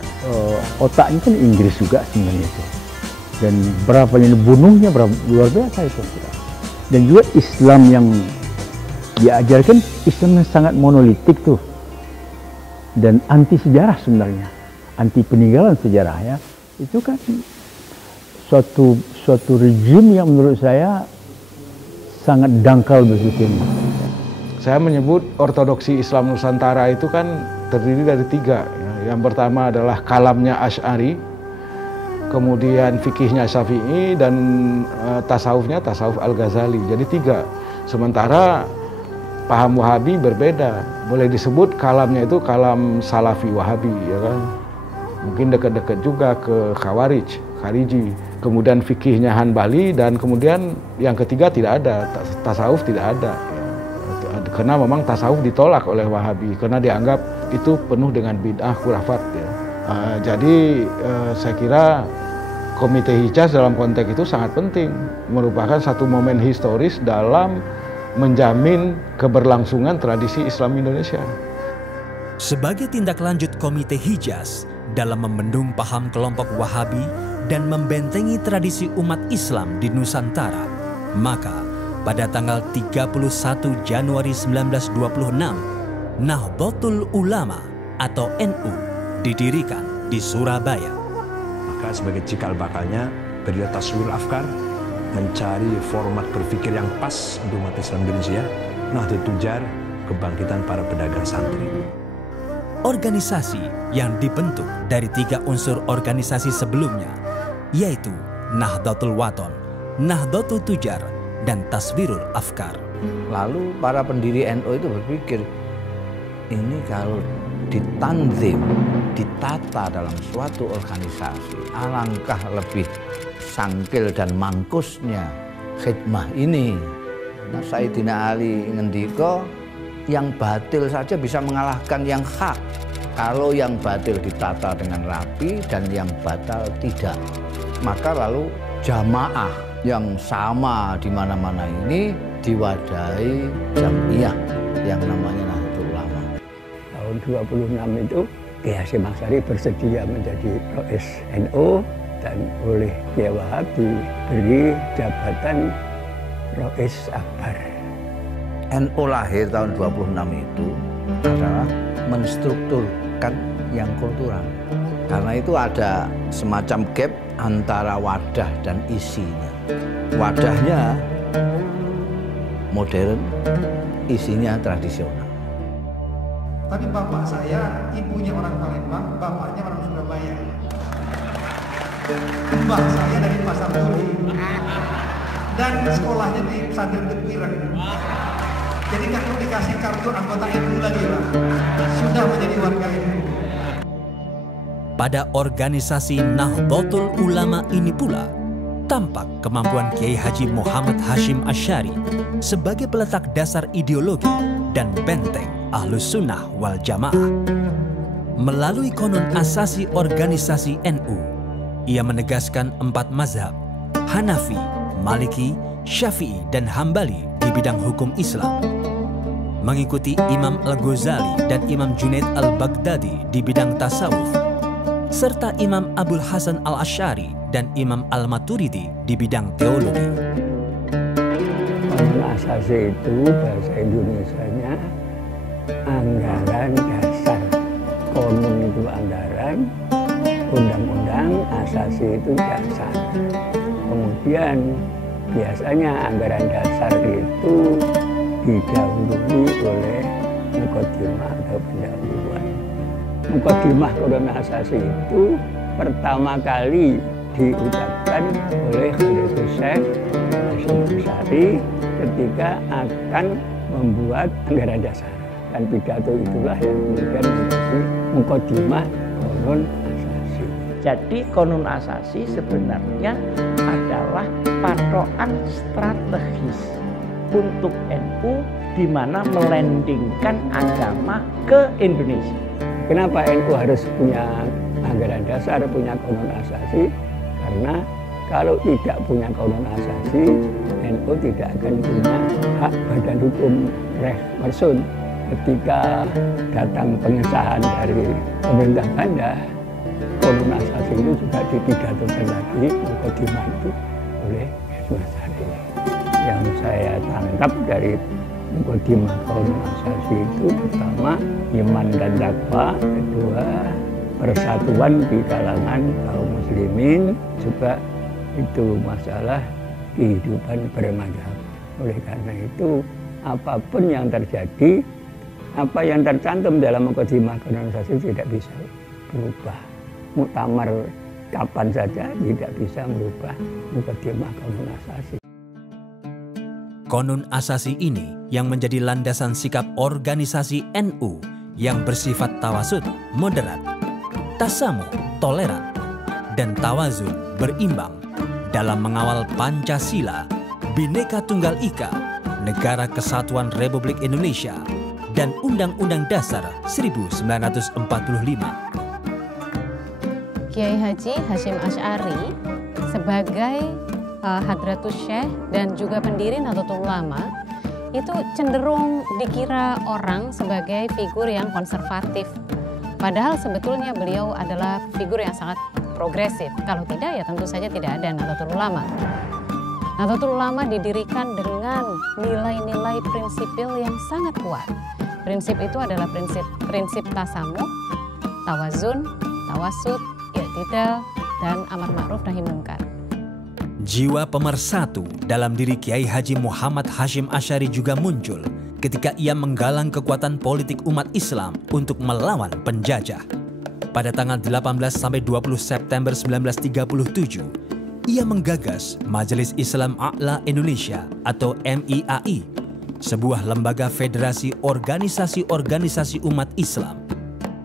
Otaknya kan Inggris juga sebenarnya itu. Dan berapa yang dibunuhnya, berapa luar biasa itu. Dan juga Islam yang diajarkan, Islam yang sangat monolitik tuh. Dan anti sejarah sebenarnya, anti peninggalan sejarahnya. Itu kan suatu rejim yang menurut saya sangat dangkal berpikirnya. Saya menyebut ortodoksi Islam Nusantara itu kan terdiri dari 3. Yang pertama adalah kalamnya Asy'ari, kemudian fikihnya Syafi'i, dan tasawufnya tasawuf Al-Ghazali. Jadi 3. Sementara paham Wahabi berbeda. Boleh disebut kalamnya itu kalam Salafi Wahabi, ya kan? Mungkin dekat-dekat juga ke Khariji. Kemudian fikihnya Hanbali, dan kemudian yang ketiga tidak ada, tasawuf tidak ada. Karena memang tasawuf ditolak oleh Wahabi karena dianggap itu penuh dengan bid'ah khurafat, ya. Jadi saya kira Komite Hijaz dalam konteks itu sangat penting, merupakan satu momen historis dalam menjamin keberlangsungan tradisi Islam Indonesia. Sebagai tindak lanjut Komite Hijaz dalam membendung paham kelompok Wahabi dan membentengi tradisi umat Islam di Nusantara, maka pada tanggal 31 Januari 1926, Nahdlatul Ulama atau NU didirikan di Surabaya. Maka sebagai cikal bakalnya, beliau taswir afkar, mencari format berpikir yang pas untuk umat Islam Indonesia, Nahdlatul Tujar, kebangkitan para pedagang santri. Organisasi yang dibentuk dari 3 unsur organisasi sebelumnya, yaitu Nahdlatul Wathon, Nahdlatul Tujar, dan Taswirul Afkar. Lalu para pendiri NU itu berpikir, ini kalau ditanzim, ditata dalam suatu organisasi, alangkah lebih sangkil dan mangkusnya khidmah ini. Nah, Sayyidina Ali ngendika, yang batil saja bisa mengalahkan yang hak kalau yang batil ditata dengan rapi dan yang batal tidak. Maka lalu jamaah yang sama di mana-mana ini diwadahi jamiah yang namanya Nahdlatul Ulama. Tahun 26 itu Kiai Hasyim Asy'ari bersedia menjadi Rais NU dan oleh Kiai Wahab diberi jabatan Rais Akbar. NU lahir tahun 26 itu adalah menstrukturkan yang kultural. Karena itu ada semacam gap antara wadah dan isinya. Wadahnya modern, isinya tradisional. Tapi bapak saya, ibunya orang Palembang, bapaknya orang Surabaya. Mbah saya dari Pasar Turi. Dan sekolahnya di Pesantren Teguireng. Jadi nggak perlu dikasih kartu anggota NU lagi, Pak. Sudah menjadi warga NU. Pada organisasi Nahdlatul Ulama ini pula, tampak kemampuan Kiai Haji Muhammad Hashim Asy'ari sebagai peletak dasar ideologi dan benteng Ahlus Sunnah wal Jamaah. Melalui konon asasi organisasi NU, ia menegaskan 4 mazhab, Hanafi, Maliki, Syafi'i, dan Hambali di bidang hukum Islam. Mengikuti Imam Al-Ghazali dan Imam Junaid Al-Baghdadi di bidang tasawuf, serta Imam Abul Hasan Al-Asy'ari dan Imam Al-Maturidi di bidang teologi. Konon asasi itu bahasa Indonesianya anggaran dasar. Konon itu anggaran, undang-undang, asasi itu dasar. Kemudian biasanya anggaran dasar itu didahului oleh mukadimah atau pendahuluan. Mukadimah konon asasi itu pertama kali diucapkan oleh Khalifah Syekh Hasyim Asy'ari ketika akan membuat anggaran dasar. Dan pidato itulah yang kemudian menjadi mukadimah konon asasi. Jadi konon asasi sebenarnya adalah patokan strategis untuk NU di mana melandingkan agama ke Indonesia. Kenapa NU harus punya anggaran dasar, punya konon asasi? Karena kalau tidak punya konon asasi, NU tidak akan punya hak badan hukum reh mersun. Ketika datang pengesahan dari pemerintah Belanda, konon asasi itu juga dipidatokan lagi mukadimah itu oleh Hasyim Asy'ari. Yang saya tangkap dari mukadimah konon asasi itu pertama iman dan takwa, kedua persatuan di kalangan kaum muslimin, juga itu masalah kehidupan bermadzhab. Oleh karena itu apapun yang terjadi, apa yang tercantum dalam mukadimah konon asasi tidak bisa berubah. Muktamar kapan saja tidak bisa merubah mukadimah konon asasi. Konon asasi ini yang menjadi landasan sikap organisasi NU yang bersifat tawasud, moderat, tasamuh, toleran, dan tawazun berimbang dalam mengawal Pancasila, Bhinneka Tunggal Ika, Negara Kesatuan Republik Indonesia, dan Undang-Undang Dasar 1945. Kiai Haji Hasyim Asy'ari sebagai Hadratus Syekh dan juga pendiri Nahdlatul Ulama itu cenderung dikira orang sebagai figur yang konservatif. Padahal sebetulnya beliau adalah figur yang sangat progresif. Kalau tidak ya tentu saja tidak ada Nahdlatul Ulama. Nahdlatul Ulama didirikan dengan nilai-nilai prinsipil yang sangat kuat. Prinsip itu adalah prinsip tasamuh, tawazun, tawasud, i'tidal, dan amar ma'ruf nahi munkar. Jiwa pemersatu dalam diri Kiai Haji Muhammad Hashim Asy'ari juga muncul ketika ia menggalang kekuatan politik umat Islam untuk melawan penjajah. Pada tanggal 18-20 September 1937, ia menggagas Majelis Islam A'la Indonesia atau MIAI, sebuah lembaga federasi organisasi-organisasi umat Islam.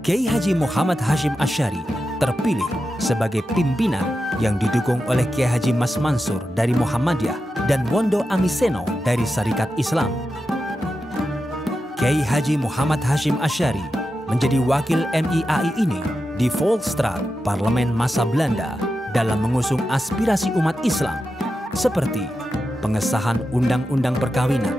Kiai Haji Muhammad Hashim Asy'ari terpilih sebagai pimpinan yang didukung oleh Kiai Haji Mas Mansur dari Muhammadiyah dan Wondo Amiseno dari Syarikat Islam. Kiai Haji Muhammad Hashim Asy'ari menjadi wakil MIAI ini di Volksstraat, Parlemen masa Belanda, dalam mengusung aspirasi umat Islam seperti pengesahan Undang-Undang Perkawinan.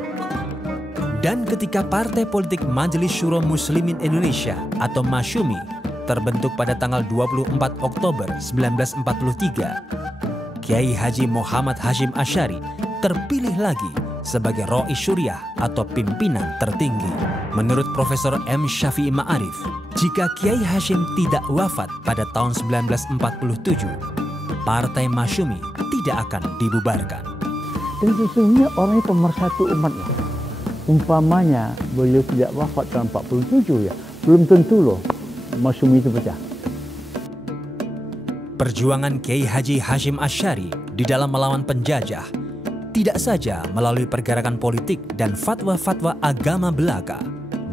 Dan ketika Partai Politik Majelis Syuro Muslimin Indonesia atau Masyumi terbentuk pada tanggal 24 Oktober 1943, Kiai Haji Muhammad Hashim Asy'ari terpilih lagi sebagai Rois Syuriah atau pimpinan tertinggi. Menurut Profesor M. Syafi'i Ma'arif, jika Kiai Hasyim tidak wafat pada tahun 1947, Partai Masyumi tidak akan dibubarkan. Dan sesungguhnya orang yang pemersatu umat. Umpamanya beliau tidak wafat tahun 47 ya, belum tentu loh Masyumi itu pecah. Perjuangan Kiai Haji Hashim Asy'ari di dalam melawan penjajah tidak saja melalui pergerakan politik dan fatwa-fatwa agama belaka,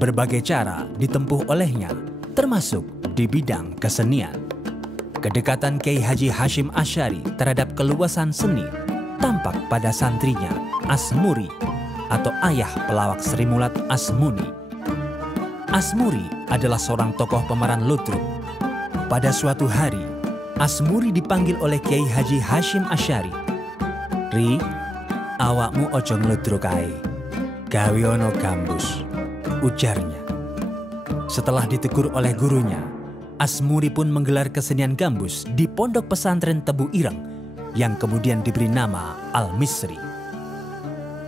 berbagai cara ditempuh olehnya, termasuk di bidang kesenian. Kedekatan Kiai Haji Hashim Asy'ari terhadap keluasan seni tampak pada santrinya Asmuri atau ayah pelawak Sri Mulat Asmuni. Asmuri adalah seorang tokoh pemeran ludruk. Pada suatu hari, Asmuri dipanggil oleh Kiai Haji Hashim Asy'ari. "Ri, awakmu ojo ngludruk ae, gawe ono gambus," ujarnya. Setelah ditegur oleh gurunya, Asmuri pun menggelar kesenian gambus di Pondok Pesantren Tebu Ireng yang kemudian diberi nama Al-Misri.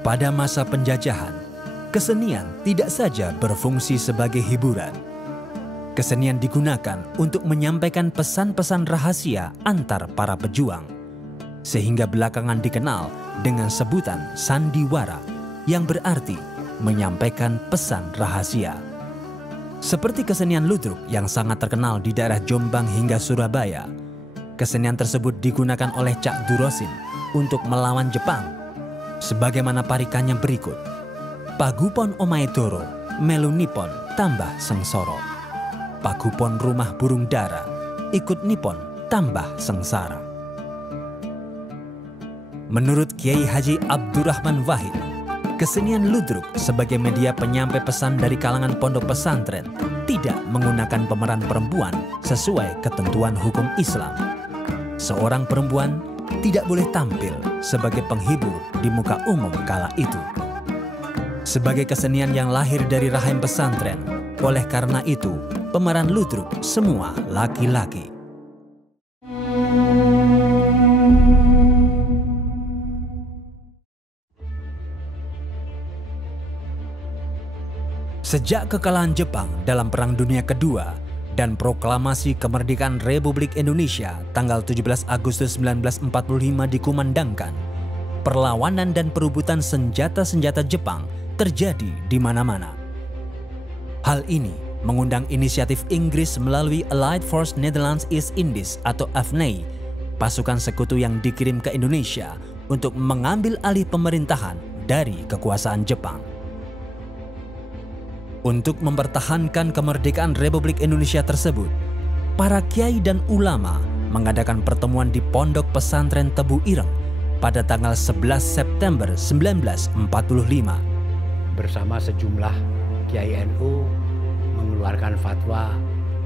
Pada masa penjajahan, kesenian tidak saja berfungsi sebagai hiburan. Kesenian digunakan untuk menyampaikan pesan-pesan rahasia antar para pejuang, sehingga belakangan dikenal dengan sebutan sandiwara yang berarti menyampaikan pesan rahasia. Seperti kesenian ludruk yang sangat terkenal di daerah Jombang hingga Surabaya, kesenian tersebut digunakan oleh Cak Durosin untuk melawan Jepang. Sebagaimana parikannya berikut: "Pagupon omahe doro, melu nipon tambah sengsara. Pagupon rumah burung dara, ikut nipon tambah sengsara." Menurut Kiai Haji Abdurrahman Wahid, kesenian ludruk sebagai media penyampai pesan dari kalangan pondok pesantren tidak menggunakan pemeran perempuan sesuai ketentuan hukum Islam. Seorang perempuan tidak boleh tampil sebagai penghibur di muka umum kala itu. Sebagai kesenian yang lahir dari rahim pesantren, oleh karena itu pemeran ludruk semua laki-laki. Sejak kekalahan Jepang dalam Perang Dunia Kedua dan proklamasi kemerdekaan Republik Indonesia tanggal 17 Agustus 1945 dikumandangkan, perlawanan dan perebutan senjata-senjata Jepang terjadi di mana-mana. Hal ini mengundang inisiatif Inggris melalui Allied Force Netherlands East Indies atau AFNI, pasukan sekutu yang dikirim ke Indonesia untuk mengambil alih pemerintahan dari kekuasaan Jepang. Untuk mempertahankan kemerdekaan Republik Indonesia tersebut, para kiai dan ulama mengadakan pertemuan di Pondok Pesantren Tebu Ireng pada tanggal 11 September 1945. Bersama sejumlah kiai NU mengeluarkan fatwa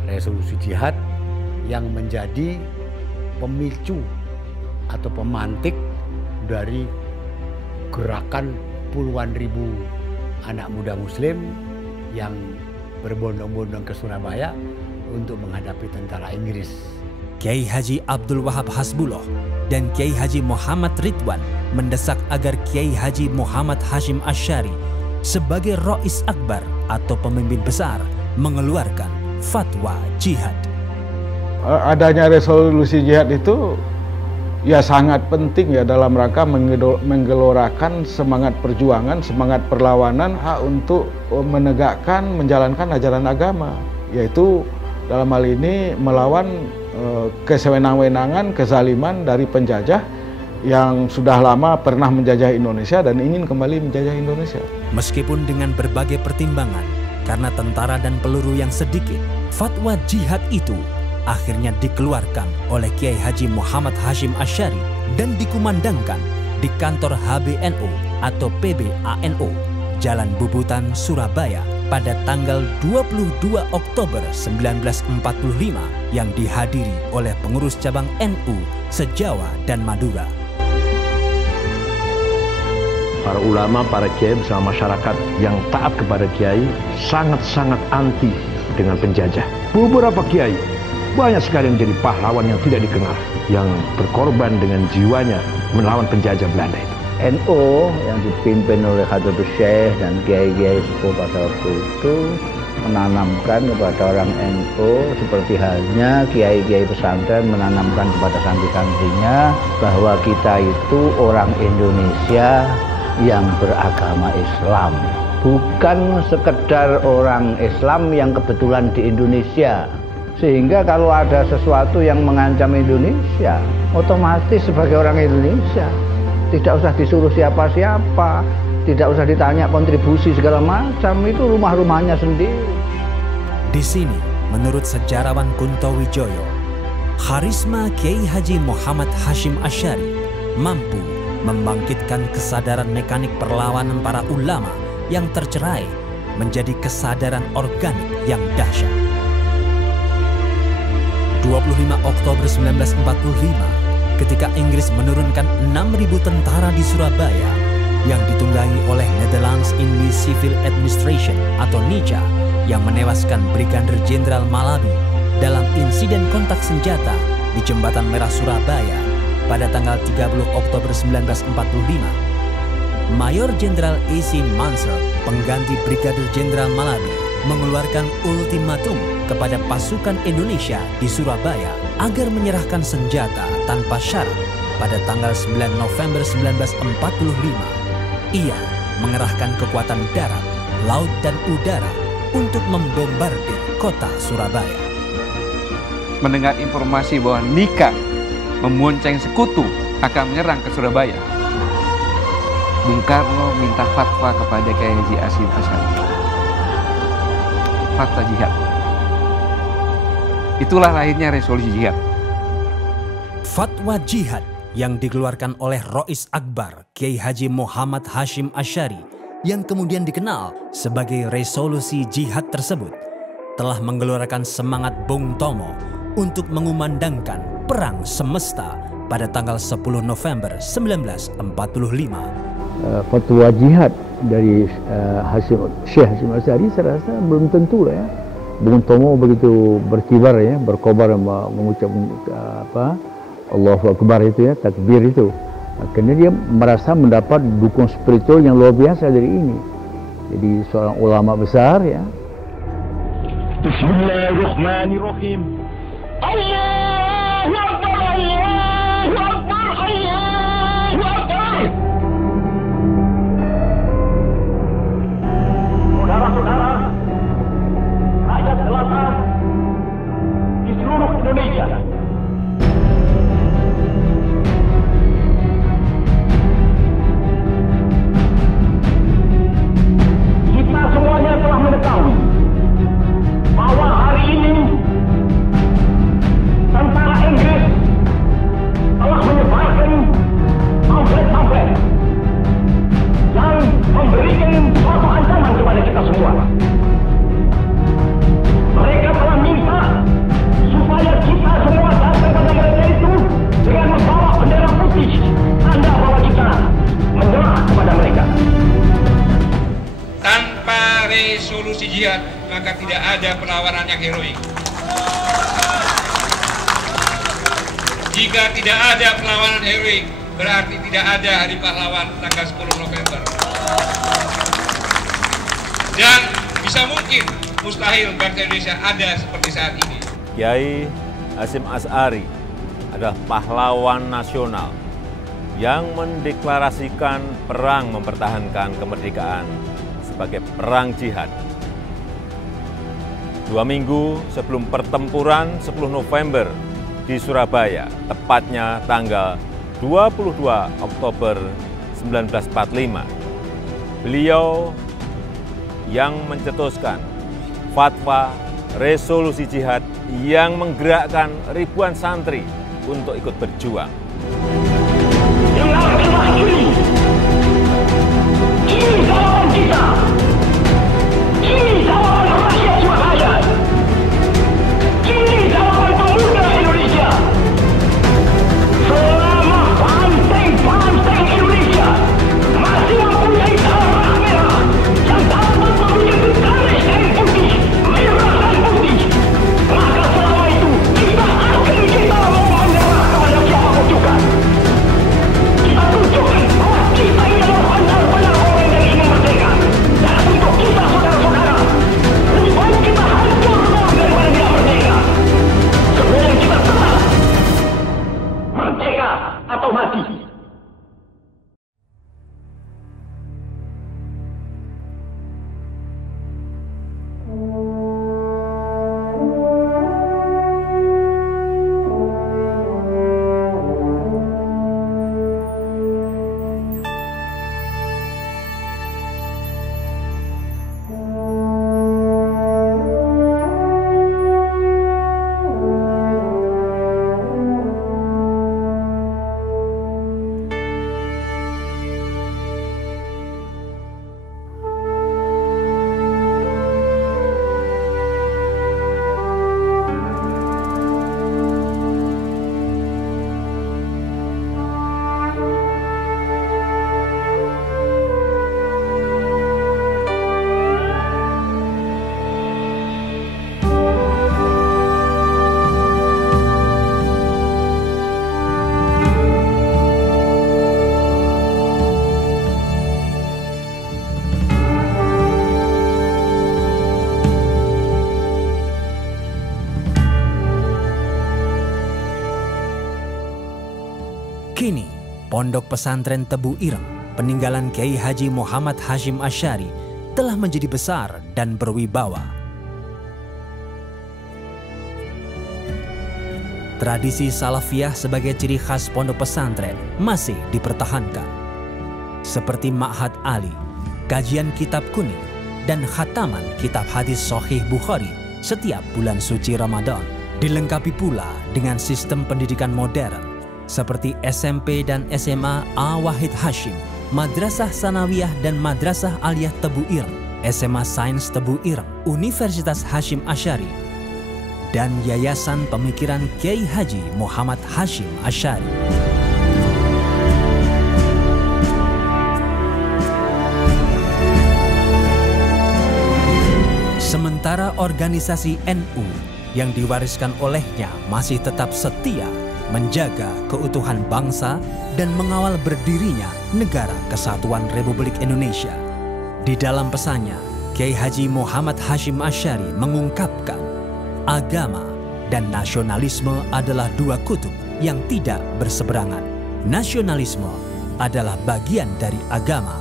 resolusi jihad yang menjadi pemicu atau pemantik dari gerakan puluhan ribu anak muda Muslim yang berbondong-bondong ke Surabaya untuk menghadapi tentara Inggris. Kiai Haji Abdul Wahab Hasbullah dan Kiai Haji Muhammad Ridwan mendesak agar Kiai Haji Muhammad Hashim Asy'ari sebagai Rais Akbar atau pemimpin besar mengeluarkan fatwa jihad. Adanya resolusi jihad itu ya sangat penting ya dalam rangka menggelorakan semangat perjuangan, semangat perlawanan untuk menegakkan, menjalankan ajaran agama, yaitu dalam hal ini melawan kesewenang-wenangan, kezaliman dari penjajah yang sudah lama pernah menjajah Indonesia dan ingin kembali menjajah Indonesia. Meskipun dengan berbagai pertimbangan, karena tentara dan peluru yang sedikit, fatwa jihad itu akhirnya dikeluarkan oleh Kiai Haji Muhammad Hashim Asy'ari dan dikumandangkan di kantor HBNU atau PBANU, Jalan Bubutan, Surabaya pada tanggal 22 Oktober 1945 yang dihadiri oleh pengurus cabang NU se-Jawa dan Madura. Para ulama, para kiai bersama masyarakat yang taat kepada kiai sangat-sangat anti dengan penjajah. Beberapa kiai banyak sekali yang menjadi pahlawan yang tidak dikenal, yang berkorban dengan jiwanya melawan penjajah Belanda itu. NU yang dipimpin oleh Hadratus Syekh dan kiai-kiai sepuh pada waktu itu menanamkan kepada orang NU seperti halnya kiai-kiai pesantren menanamkan kepada santri-santrinya bahwa kita itu orang Indonesia yang beragama Islam, bukan sekedar orang Islam yang kebetulan di Indonesia, Sehingga kalau ada sesuatu yang mengancam Indonesia, otomatis sebagai orang Indonesia tidak usah disuruh siapa-siapa, tidak usah ditanya kontribusi segala macam, itu rumah-rumahnya sendiri. Di sini, menurut sejarawan Kunto Wijoyo, karisma Kiai Haji Muhammad Hashim Asy'ari mampu membangkitkan kesadaran mekanik perlawanan para ulama yang tercerai menjadi kesadaran organik yang dahsyat. 25 Oktober 1945, ketika Inggris menurunkan 6.000 tentara di Surabaya yang ditunggangi oleh Netherlands Indies Civil Administration atau NICA yang menewaskan Brigadir Jenderal Malabi dalam insiden kontak senjata di Jembatan Merah Surabaya pada tanggal 30 Oktober 1945, Mayor Jenderal A.C. Mansell, pengganti Brigadir Jenderal Malabi, mengeluarkan ultimatum kepada pasukan Indonesia di Surabaya agar menyerahkan senjata tanpa syarat pada tanggal 9 November 1945. Ia mengerahkan kekuatan darat, laut, dan udara untuk membombardir kota Surabaya. Mendengar informasi bahwa NICA membonceng sekutu akan menyerang ke Surabaya, Bung Karno minta fatwa kepada Kiai Haji Hashim Asy'ari. Fatwa jihad. Itulah lahirnya resolusi jihad. Fatwa jihad yang dikeluarkan oleh Rois Akbar Kiai Haji Muhammad Hashim Asy'ari yang kemudian dikenal sebagai resolusi jihad tersebut telah menggelorakan semangat Bung Tomo untuk mengumandangkan perang semesta pada tanggal 10 November 1945. Fatwa jihad dari Syekh Hashim Asy'ari saya rasa belum tentu lah ya. Bung Tomo begitu berkibar ya, berkobar mengucap Allahu Akbar itu ya, takbir itu. Akhirnya dia merasa mendapat dukungan spiritual yang luar biasa dari ini. Jadi seorang ulama besar ya. Bismillahirrahmanirrahim. Allahu Akbar, Allahu Akbar, Allahu Akbar. Saudara-saudara, rakyat jelata di seluruh Indonesia, kita semuanya telah mengetahui bahwa hari ini tentara Inggris telah menyebarkan pamflet-pamflet yang memberikan suatu ancaman kepada kita semua. Mereka telah minta supaya kita semua datang pada mereka itu dengan membawa bendera putih, tanda bahwa kita menyerah kepada mereka. Tanpa resolusi jihad, maka tidak ada perlawanan yang heroik. Jika tidak ada perlawanan heroik, berarti tidak ada hari pahlawan tanggal 10 November. Dan bisa mungkin mustahil bangsa Indonesia ada seperti saat ini. Kiai Hashim Asy'ari adalah pahlawan nasional yang mendeklarasikan perang mempertahankan kemerdekaan sebagai perang jihad. 2 minggu sebelum pertempuran 10 November di Surabaya, tepatnya tanggal 22 Oktober 1945, beliau yang mencetuskan fatwa resolusi jihad yang menggerakkan ribuan santri untuk ikut berjuang. Dengarkanlah ini jawaban kita, ini jawaban rakyat Surabaya, ini jawaban pemuda Indonesia. Selama banteng-banteng Indonesia masih mempunyai darah merah yang dapat memiliki garis dan putih, merah dan putih, maka selama itu kita mau menyerah kepada siapapun juga. Kita tunjukkan bahwa kita ini adalah benar-benar orang yang ingin merdeka. Dan untuk kita saudara-saudara, Kini, Pondok Pesantren Tebu Ireng, peninggalan Kiai Haji Muhammad Hashim Asy'ari, telah menjadi besar dan berwibawa. Tradisi salafiyah sebagai ciri khas pondok pesantren masih dipertahankan. Seperti Ma'had Ali, kajian kitab kuning, dan khataman kitab hadis Sahih Bukhari setiap bulan suci Ramadan. Dilengkapi pula dengan sistem pendidikan modern seperti SMP dan SMA A. Wahid Hashim, Madrasah Sanawiyah dan Madrasah Aliyah Tebu Ireng, SMA Sains Tebu Ireng, Universitas Hashim Asy'ari, dan Yayasan Pemikiran Kiai Haji Muhammad Hashim Asy'ari. Sementara organisasi NU yang diwariskan olehnya masih tetap setia menjaga keutuhan bangsa dan mengawal berdirinya Negara Kesatuan Republik Indonesia. Di dalam pesannya, Kiai Haji Muhammad Hashim Asy'ari mengungkapkan, agama dan nasionalisme adalah dua kutub yang tidak berseberangan. Nasionalisme adalah bagian dari agama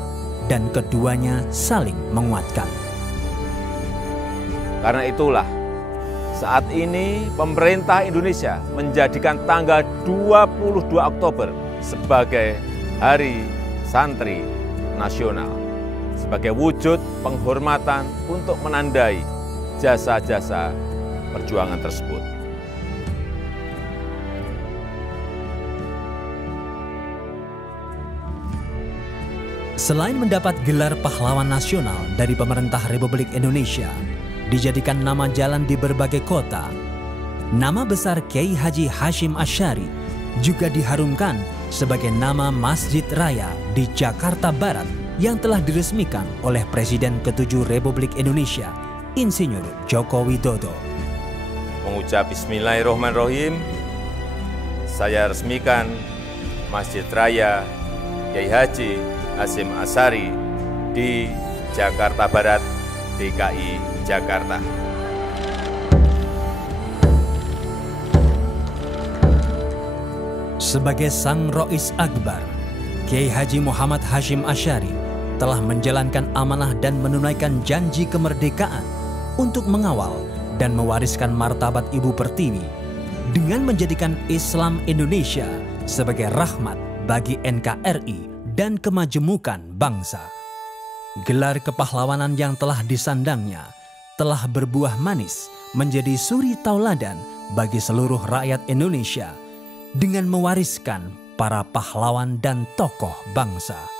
dan keduanya saling menguatkan. Karena itulah, saat ini pemerintah Indonesia menjadikan tanggal 22 Oktober sebagai Hari Santri Nasional, sebagai wujud penghormatan untuk menandai jasa-jasa perjuangan tersebut. Selain mendapat gelar pahlawan nasional dari pemerintah Republik Indonesia, dijadikan nama jalan di berbagai kota, nama besar Kiai Haji Hashim Asy'ari juga diharumkan sebagai nama Masjid Raya di Jakarta Barat yang telah diresmikan oleh Presiden ke-7 Republik Indonesia, Insinyur Joko Widodo. Mengucap Bismillahirrahmanirrahim, saya resmikan Masjid Raya Kiai Haji Hashim Asy'ari di Jakarta Barat, DKI Jakarta. Sebagai Sang Rois Akbar, Kiai Haji Muhammad Hashim Asy'ari telah menjalankan amanah dan menunaikan janji kemerdekaan untuk mengawal dan mewariskan martabat Ibu Pertiwi dengan menjadikan Islam Indonesia sebagai rahmat bagi NKRI dan kemajemukan bangsa. Gelar kepahlawanan yang telah disandangnya telah berbuah manis menjadi suri tauladan bagi seluruh rakyat Indonesia dengan mewariskan para pahlawan dan tokoh bangsa.